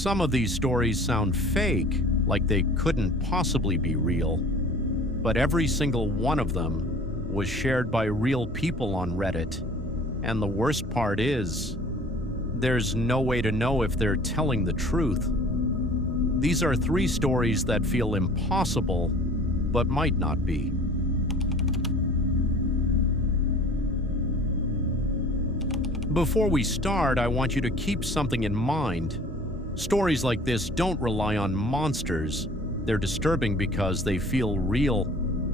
Some of these stories sound fake, like they couldn't possibly be real, but every single one of them was shared by real people on Reddit. And the worst part is, there's no way to know if they're telling the truth. These are 3 stories that feel impossible, but might not be. Before we start, I want you to keep something in mind. Stories like this don't rely on monsters. They're disturbing because they feel real,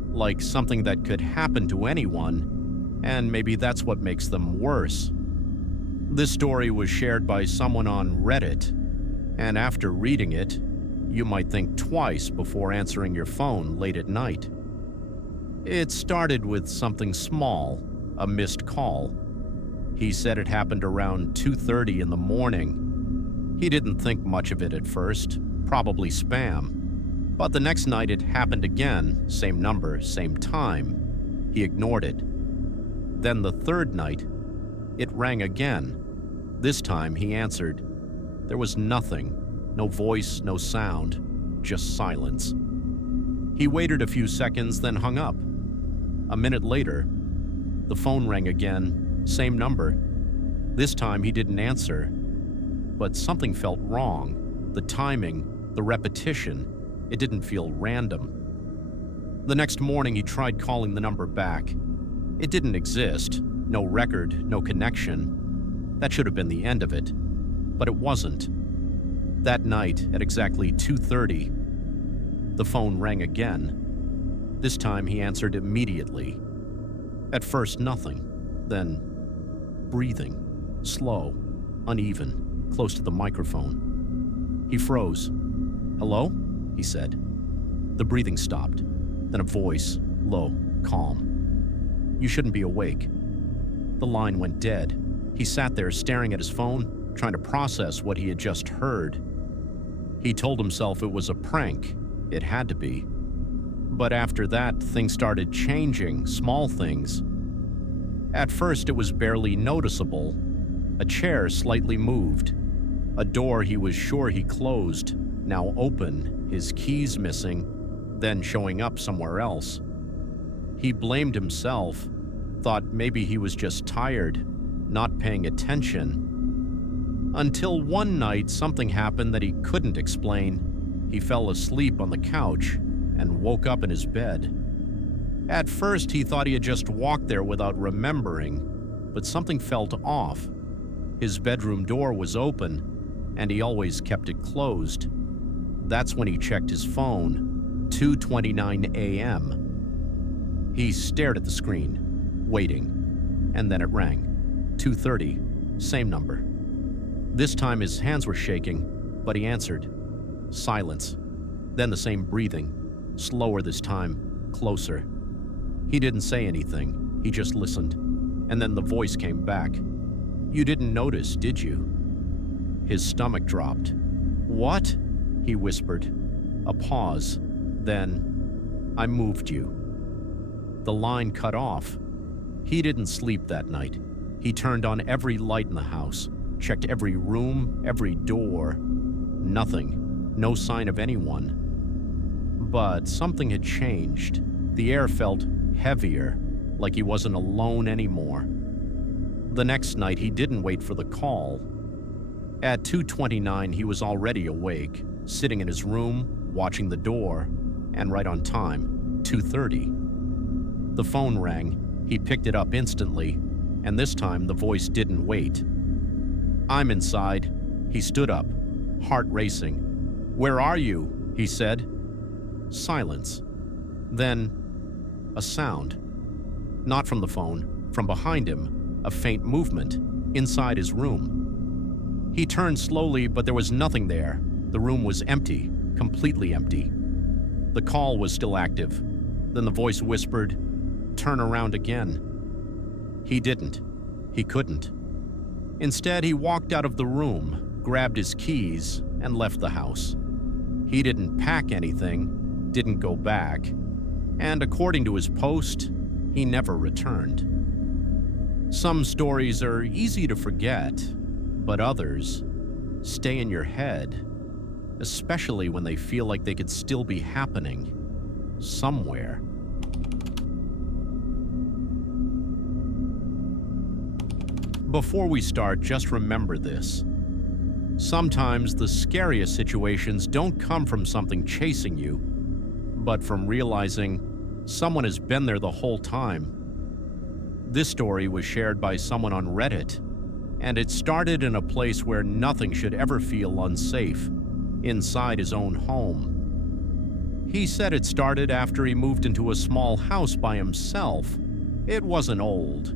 like something that could happen to anyone, and maybe that's what makes them worse. This story was shared by someone on Reddit, and after reading it, you might think twice before answering your phone late at night. It started with something small, a missed call. He said it happened around 2:30 in the morning. He didn't think much of it at first, probably spam. But the next night it happened again, same number, same time. He ignored it. Then the third night, it rang again. This time he answered. There was nothing, no voice, no sound, just silence. He waited a few seconds, then hung up. A minute later, the phone rang again, same number. This time he didn't answer, but something felt wrong. The timing, the repetition, it didn't feel random. The next morning he tried calling the number back. It didn't exist, no record, no connection. That should have been the end of it, but it wasn't. That night, at exactly 2:30, the phone rang again. This time he answered immediately. At first nothing, then breathing, slow, uneven, close to the microphone. He froze. "Hello?" he said. The breathing stopped. Then a voice, low, calm. "You shouldn't be awake." The line went dead. He sat there staring at his phone, trying to process what he had just heard. He told himself it was a prank. It had to be. But after that, things started changing, small things. At first, it was barely noticeable. A chair slightly moved. A door he was sure he closed, now open, his keys missing, then showing up somewhere else. He blamed himself, thought maybe he was just tired, not paying attention. Until one night, something happened that he couldn't explain. He fell asleep on the couch and woke up in his bed. At first, he thought he had just walked there without remembering, but something felt off. His bedroom door was open, and he always kept it closed. That's when he checked his phone, 2:29 a.m. He stared at the screen, waiting, and then it rang. 2:30, same number. This time his hands were shaking, but he answered. Silence. Then the same breathing, slower this time, closer. He didn't say anything, he just listened, and then the voice came back. "You didn't notice, did you?" His stomach dropped. "What?" he whispered. A pause, then, "I moved you." The line cut off. He didn't sleep that night. He turned on every light in the house, checked every room, every door. Nothing. No sign of anyone. But something had changed. The air felt heavier, like he wasn't alone anymore. The next night, he didn't wait for the call. At 2:29, he was already awake, sitting in his room, watching the door, and right on time, 2:30. The phone rang. He picked it up instantly, and this time the voice didn't wait. "I'm inside." He stood up, heart racing. "Where are you?" he said. Silence. Then, a sound. Not from the phone, from behind him, a faint movement, inside his room. He turned slowly, but there was nothing there. The room was empty, completely empty. The call was still active. Then the voice whispered, "Turn around again." He didn't. He couldn't. Instead, he walked out of the room, grabbed his keys, and left the house. He didn't pack anything, didn't go back, and according to his post, he never returned. Some stories are easy to forget, but others stay in your head especially when they feel like they could still be happening somewhere. Before we start, just remember this. Sometimes the scariest situations don't come from something chasing you, but from realizing someone has been there the whole time. This story was shared by someone on Reddit, and it started in a place where nothing should ever feel unsafe, inside his own home. He said it started after he moved into a small house by himself. It wasn't old.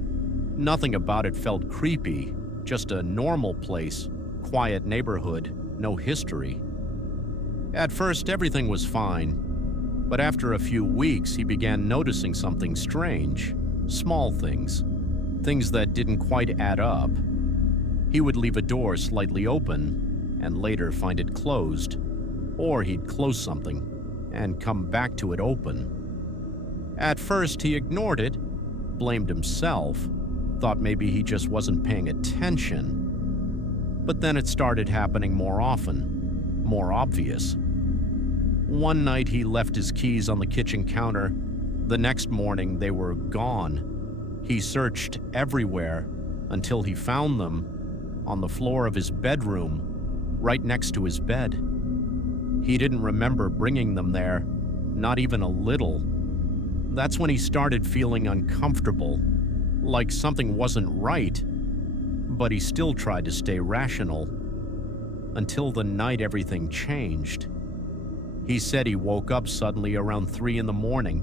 Nothing about it felt creepy, just a normal place, quiet neighborhood, no history. At first, everything was fine, but after a few weeks, he began noticing something strange. Small things that didn't quite add up. He would leave a door slightly open and later find it closed, or he'd close something and come back to it open. At first, he ignored it, blamed himself, thought maybe he just wasn't paying attention. But then it started happening more often, more obvious. One night he left his keys on the kitchen counter. The next morning they were gone. He searched everywhere until he found them on the floor of his bedroom, right next to his bed. He didn't remember bringing them there, not even a little. That's when he started feeling uncomfortable, like something wasn't right, but he still tried to stay rational. Until the night everything changed. He said he woke up suddenly around 3 in the morning.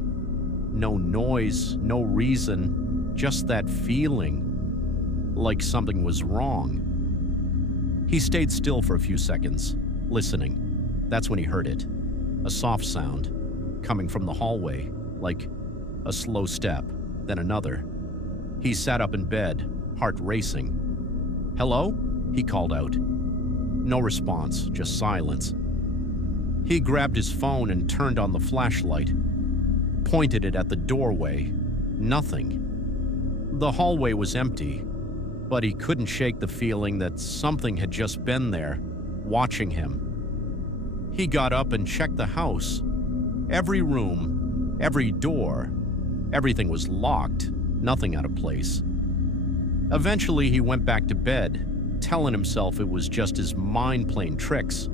No noise, no reason, just that feeling, like something was wrong. He stayed still for a few seconds, listening. That's when he heard it, a soft sound, coming from the hallway, like a slow step, then another. He sat up in bed, heart racing. "Hello?" he called out. No response, just silence. He grabbed his phone and turned on the flashlight, pointed it at the doorway. Nothing. The hallway was empty, but he couldn't shake the feeling that something had just been there, watching him. He got up and checked the house. Every room, every door, everything was locked, nothing out of place. Eventually, he went back to bed, telling himself it was just his mind playing tricks.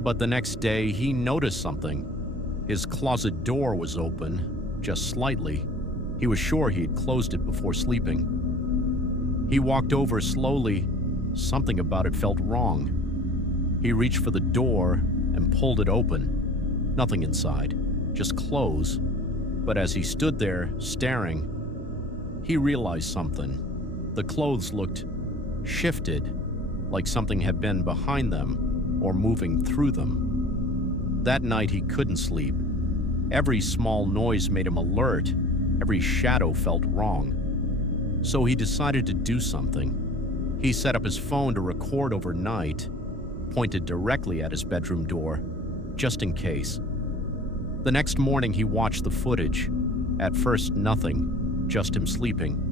But the next day, he noticed something. His closet door was open, just slightly. He was sure he had closed it before sleeping. He walked over slowly. Something about it felt wrong. He reached for the door and pulled it open. Nothing inside, just clothes. But as he stood there, staring, he realized something. The clothes looked shifted, like something had been behind them or moving through them. That night he couldn't sleep. Every small noise made him alert. Every shadow felt wrong. So he decided to do something. He set up his phone to record overnight, pointed directly at his bedroom door, just in case. The next morning he watched the footage. At first nothing, just him sleeping.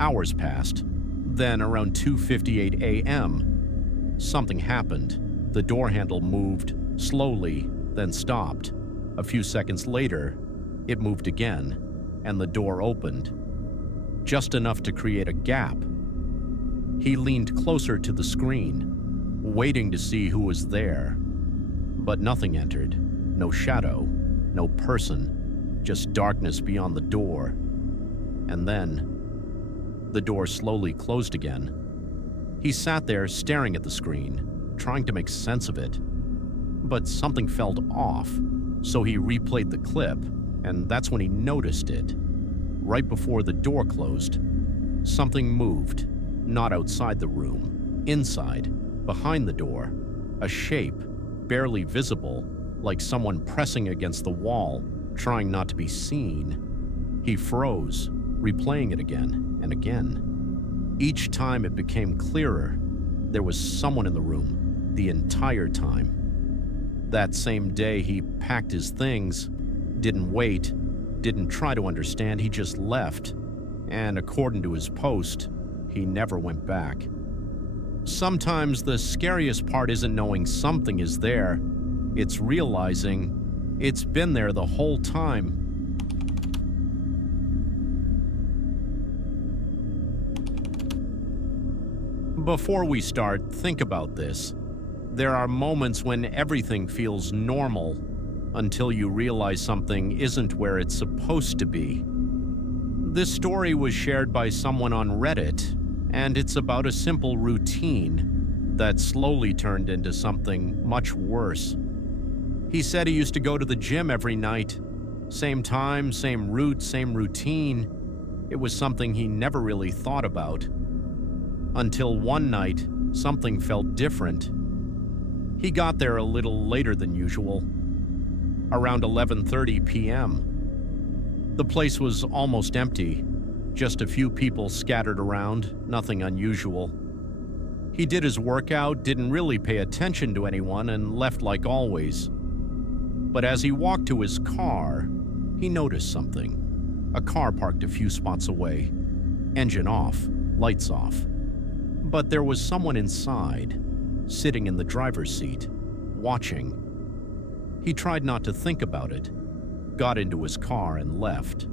Hours passed. Then around 2:58 a.m., something happened. The door handle moved, slowly, then stopped. A few seconds later, it moved again, and the door opened. Just enough to create a gap. He leaned closer to the screen, waiting to see who was there. But nothing entered. No shadow, no person, just darkness beyond the door. And then, the door slowly closed again. He sat there staring at the screen, trying to make sense of it. But something felt off, so he replayed the clip, and that's when he noticed it. Right before the door closed, something moved, not outside the room, inside, behind the door. A shape, barely visible, like someone pressing against the wall, trying not to be seen. He froze, replaying it again and again. Each time it became clearer. There was someone in the room the entire time. That same day, he packed his things, didn't wait, didn't try to understand, he just left. And according to his post, he never went back. Sometimes the scariest part isn't knowing something is there, it's realizing it's been there the whole time. Before we start, think about this. There are moments when everything feels normal until you realize something isn't where it's supposed to be. This story was shared by someone on Reddit, and it's about a simple routine that slowly turned into something much worse. He said he used to go to the gym every night. Same time, same route, same routine. It was something he never really thought about. Until one night, something felt different. He got there a little later than usual, around 11:30 p.m. The place was almost empty, just a few people scattered around, nothing unusual. He did his workout, didn't really pay attention to anyone, and left like always. But as he walked to his car, he noticed something. A car parked a few spots away. Engine off, lights off. But there was someone inside, sitting in the driver's seat, watching. He tried not to think about it, got into his car and left.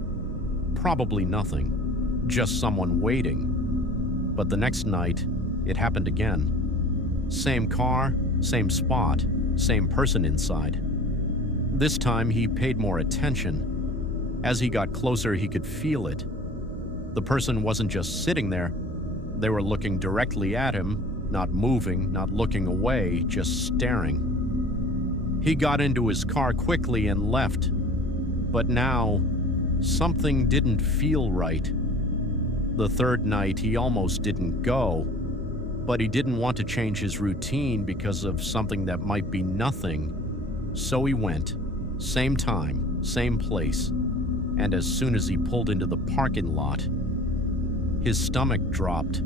Probably nothing, just someone waiting. But the next night, it happened again. Same car, same spot, same person inside. This time he paid more attention. As he got closer, he could feel it. The person wasn't just sitting there. They were looking directly at him, not moving, not looking away, just staring. He got into his car quickly and left. But now, something didn't feel right. The third night, he almost didn't go, but he didn't want to change his routine because of something that might be nothing. So he went. Same time, same place. And as soon as he pulled into the parking lot, his stomach dropped.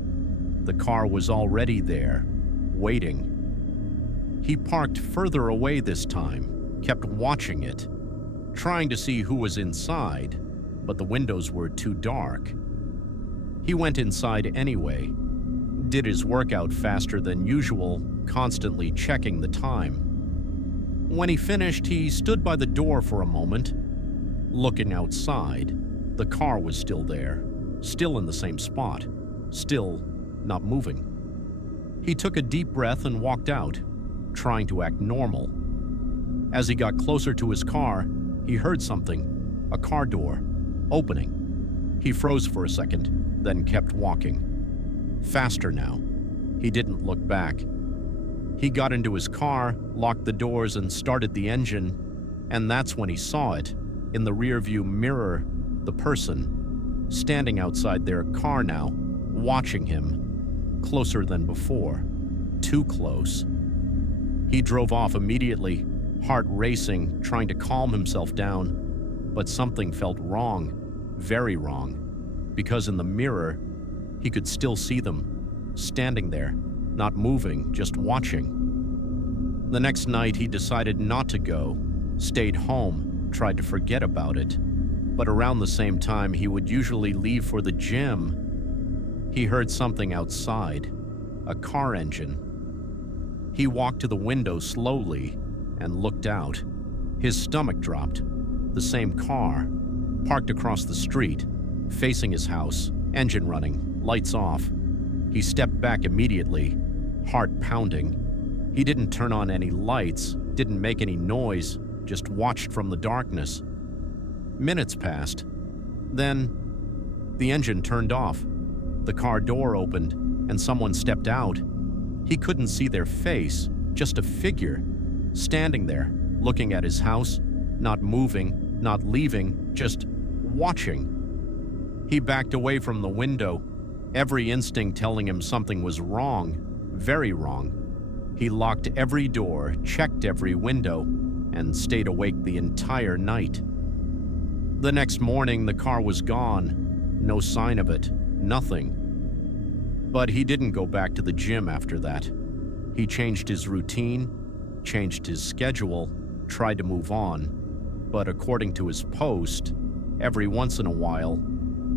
The car was already there, waiting. He parked further away this time, kept watching it, trying to see who was inside, but the windows were too dark. He went inside anyway, did his workout faster than usual, constantly checking the time. When he finished, he stood by the door for a moment, looking outside. The car was still there, still in the same spot, still not moving. He took a deep breath and walked out, trying to act normal. As he got closer to his car, he heard something, a car door, opening. He froze for a second, then kept walking. Faster now. He didn't look back. He got into his car, locked the doors, and started the engine, and that's when he saw it. In the rearview mirror, the person, standing outside their car now, watching him, closer than before, too close. He drove off immediately, heart racing, trying to calm himself down, but something felt wrong, very wrong, because in the mirror, he could still see them, standing there, not moving, just watching. The next night, he decided not to go, stayed home, tried to forget about it. But around the same time he would usually leave for the gym, he heard something outside, a car engine. He walked to the window slowly and looked out. His stomach dropped. The same car, parked across the street, facing his house, engine running, lights off. He stepped back immediately, heart pounding. He didn't turn on any lights, didn't make any noise, just watched from the darkness. Minutes passed. Then, the engine turned off. The car door opened, and someone stepped out. He couldn't see their face, just a figure, standing there, looking at his house, not moving, not leaving, just watching. He backed away from the window, every instinct telling him something was wrong, very wrong. He locked every door, checked every window, and stayed awake the entire night. The next morning, the car was gone. No sign of it. Nothing. But he didn't go back to the gym after that. He changed his routine, changed his schedule, tried to move on. But according to his post, every once in a while,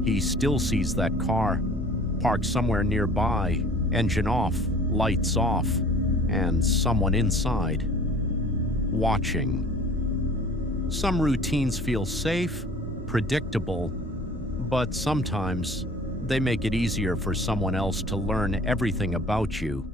he still sees that car, parked somewhere nearby, engine off, lights off, and someone inside, watching. Some routines feel safe, predictable, but sometimes they make it easier for someone else to learn everything about you